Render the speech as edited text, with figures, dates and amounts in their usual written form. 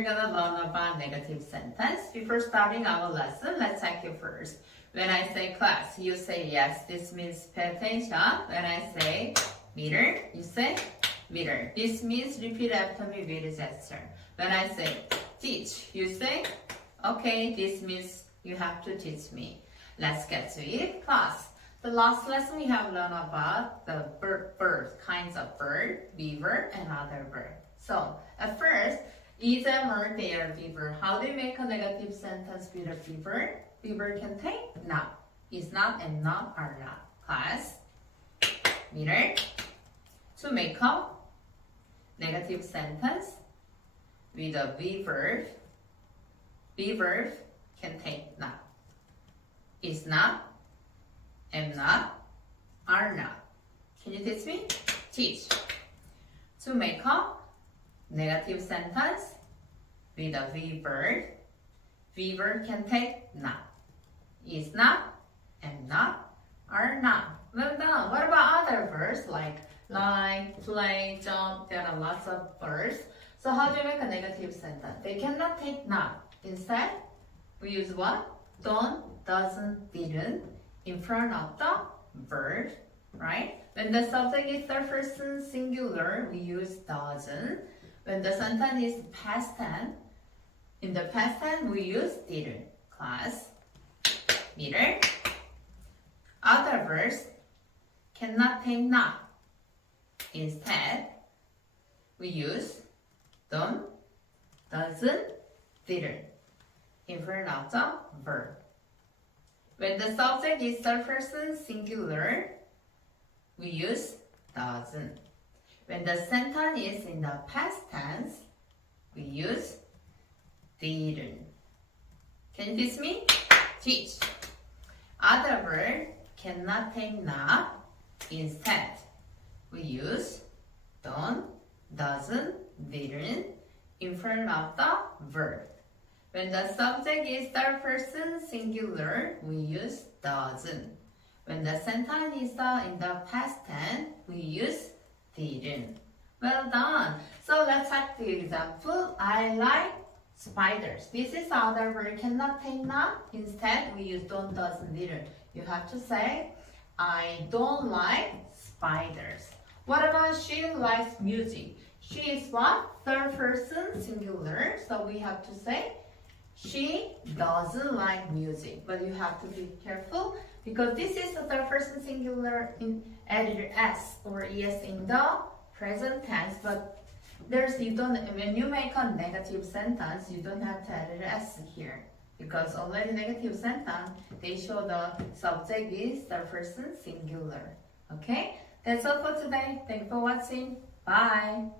we're gonna learn about negative sentence. Before starting our lesson, let's check it first. When I say class, you say yes, this means pay attention. When I say meter, you say meter. This means repeat after me with a gesture. When I say teach, you say okay, this means you have to teach me. Let's get to it. Class. The last lesson we have learned about the verb, kinds of verb, be verb, and other verb. So, at first, is, am, are, they, are, be verb. How do you make a negative sentence with a be verb? Be verb can take not. Is not, am not, are not. Class. Meter. To make a negative sentence with a be verb can take not. Is not, am not, are not. Can you teach me? Teach. To make a negative sentence with a verb can take not. Is not, am not, are not. Well done. What about other verbs like play, jump? There are lots of verbs. So how do you make a negative sentence? They cannot take not. Instead, we use what? Don't, doesn't, didn't in front of the verb, right? When the subject is third person singular, we use doesn't. When the sentence is past tense, in the past tense, we use didn't. Class. Meter. Other verbs cannot take not. Instead, we use don't, doesn't, didn't in front of the verb. When the subject is third person singular, we use doesn't. When the sentence is in the past tense, we use didn't. Can you teach me? Teach. Other verb cannot take not. Instead, we use don't, doesn't, didn't in front of the verb. When the subject is third person singular, we use doesn't. When the sentence is in the past tense, we use didn't. Well done. So let's check the example. I like spiders. This is other verb cannot take not. Instead, we use don't, doesn't, didn't. You have to say, I don't like spiders. What about she likes music? She is what? Third person singular. So we have to say, she doesn't like music. But you have to be careful because this is the third person singular in added s or es in the present tense. But when you make a negative sentence, you don't have to add an s here. Because already negative sentence, they show the subject is third person singular. Okay? That's all for today. Thanks for watching. Bye.